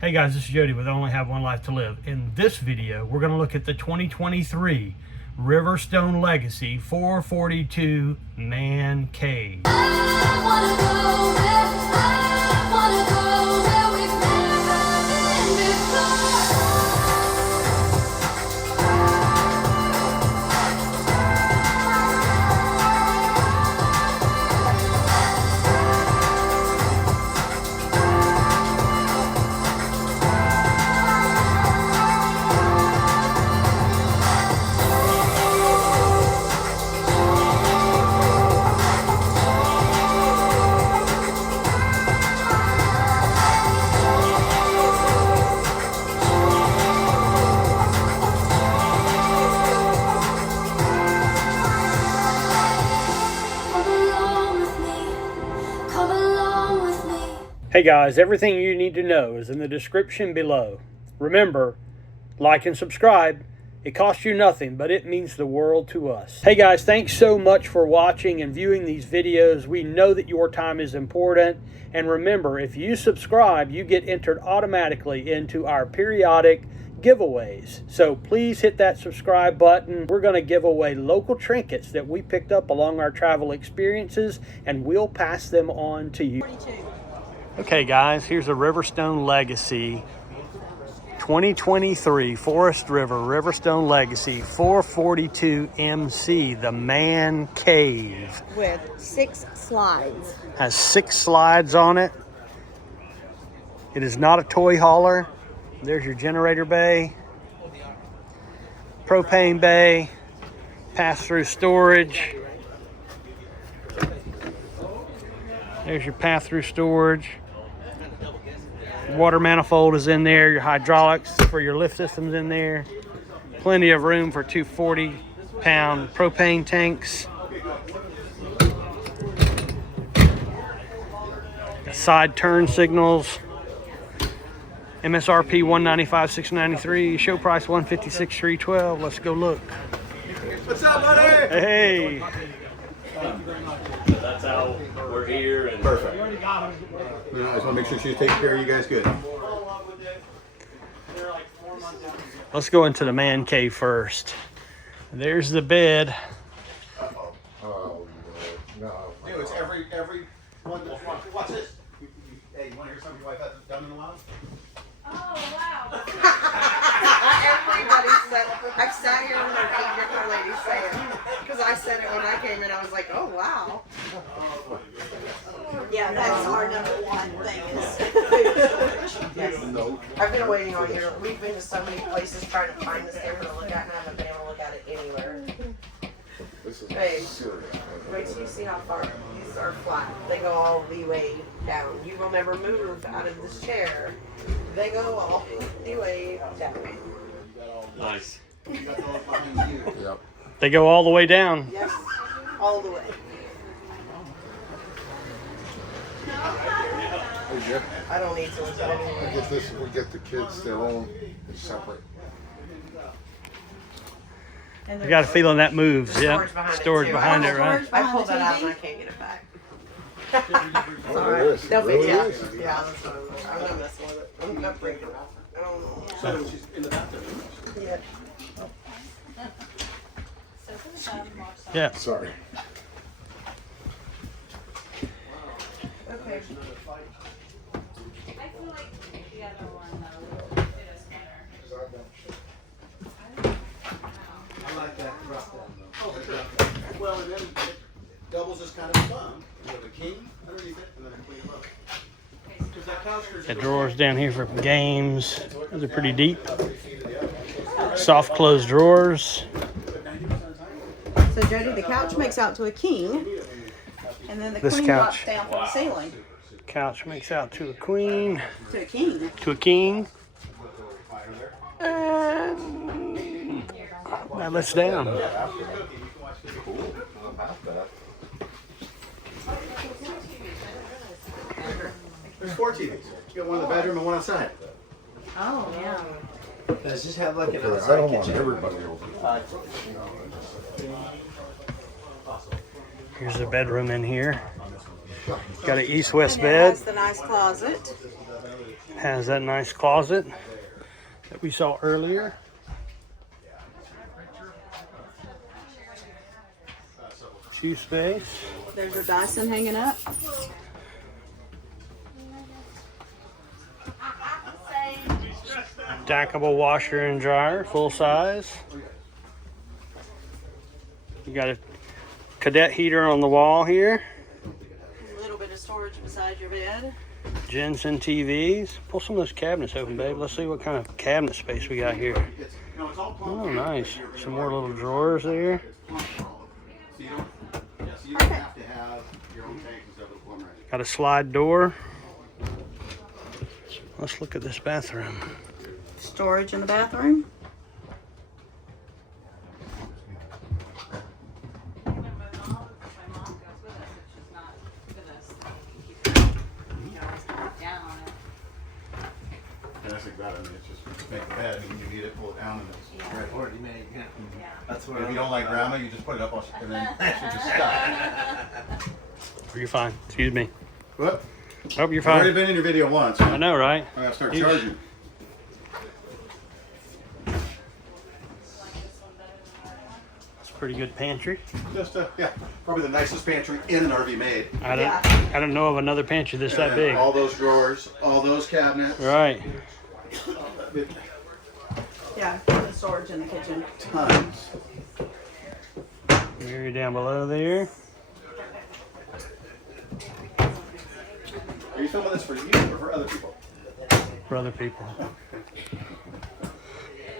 Hey guys, this is Jody with Only Have One Life to Live. In this video, we're going to look at the 2023 Riverstone Legacy 442 Man Cave. I wanna go where we've never been before. Hey guys, everything you need to know is in the description below. Remember, like and subscribe. It costs you nothing, but it means the world to us. Hey guys, thanks so much for watching and viewing these videos. We know that your time is important. And remember, if you subscribe, you get entered automatically into our periodic giveaways. So please hit that subscribe button. We're going to give away local trinkets that we picked up along our travel experiences, and we'll pass them on to you. Okay guys, here's a Riverstone Legacy 2023 Forest River Riverstone Legacy 442 MC, the Man Cave. With 6 slides. Has 6 slides on it. It is not a toy hauler. There's your generator bay, propane bay, pass-through storage. There's your pass-through storage. Water manifold is in there. Your hydraulics for your lift system's in there. Plenty of room for 2 40-pound propane tanks. Got side turn signals. MSRP $195,693. Show price $156,312. Let's go look. What's up, buddy? Hey. That's how we're here. And perfect. I just want to make sure she's taking care of you guys good. Let's go into the man cave first. There's the bed. Oh no. Dude, it's every one. Watch this. Hey, you want to hear something your wife hasn't done in a while? Everybody said, I've sat here and heard 8 different ladies say it. Because I said it when I came in, I was like, oh wow. Yeah, that's our #1 thing. I've been waiting all year. We've been to so many places trying to find this camera to look at, and I haven't been able to look at it anywhere. Babe, wait till you see how far these are flat. They go all the way down. You will never move out of this chair. They go all the way down. Nice. They go all the way down. Yes, all the way. I don't need to look at it anymore. We get this. We get the kids their own separate. I got a feeling that moves. Yeah, storage behind it, right? I pulled that out and I can't get it back. Sorry. They'll Really fix is? it. Yeah, that's what I'm not messing with it. I'm gonna break it out. I don't know. So she's in the bathroom. Yeah. Yeah. Sorry. Okay. I feel like the other one though fit us better. I like that drop down though. Oh, sure. Well, and then it doubles as kind of a thumb. You have a king underneath it and then a queen above it. Because that couch is Got drawers down here for games. Those are pretty deep. Soft closed drawers. So Jody, the couch makes out to a king, and then the This queen couch. drops down from the ceiling Couch makes out to a queen, to a king. to a king. And that lets down. There's 4 TVs. You got one in the bedroom and one outside. Oh yeah. Does this have like an I don't want everybody over. Here's a bedroom in here. Got an east-west And it bed. has the nice closet. Has that nice closet that we saw earlier. Few space. There's your Dyson hanging up. Stackable washer and dryer, full size. You got a cadet heater on the wall here. A little bit of storage beside your bed. Jensen TVs. Pull some of those cabinets open, babe. Let's see what kind of cabinet space we got here. Oh, nice. Some more little drawers there. So you don't have to have your own tank instead of the plumber. Got a slide door. Let's look at this bathroom. Storage in the bathroom. My mom goes with us if she's not with us. Then we can keep it. You can always put it down on it. And that's like that. I mean, it's just make the bed, and when you need it, pull it down, and it's right. Already made, yeah. That's what If you don't like grandma, you just put it up, and then she just stop. You're fine. Excuse me. What? Oh, you're I've already fine. been in your video once. I know, right? I gotta start You- charging. It's a pretty good pantry. Just yeah, probably the nicest pantry in an RV made. I don't know of another pantry that's that And big. all those drawers, all those cabinets. Right. Yeah, storage in the kitchen. Tons. Area down below there. Are you filming this for you or for other people? For other people.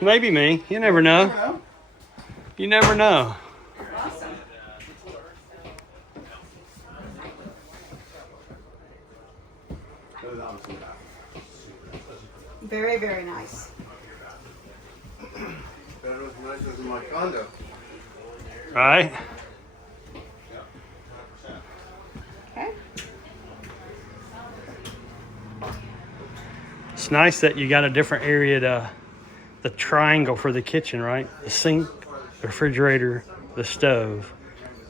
Maybe me. You never know. I don't know. You never know. Awesome. Very, very nice. Better as nice as in my condo. Right? Okay. It's nice that you got a different area to the triangle for the kitchen, right? The sink, the refrigerator, the stove.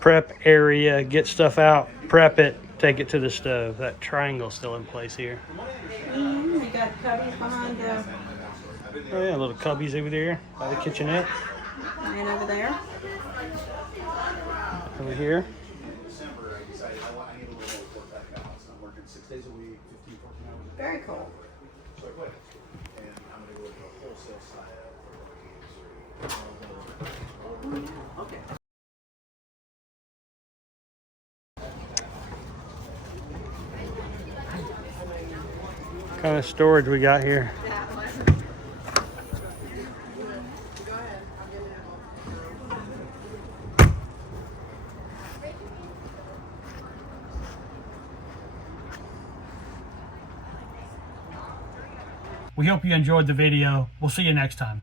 Prep area, get stuff out, prep it, take it to the stove. That triangle's still in place here. You got cubbies behind the Oh yeah, little cubbies over there by the kitchenette. and over there. Over here. December, I decided I need a little more work-life balance. I'm working 6 days a week, 15, 14 hours a day. Very cool. So I quit. And I'm going to go into a wholesale side for Okay. What kind of storage we got here? We hope you enjoyed the video. We'll see you next time.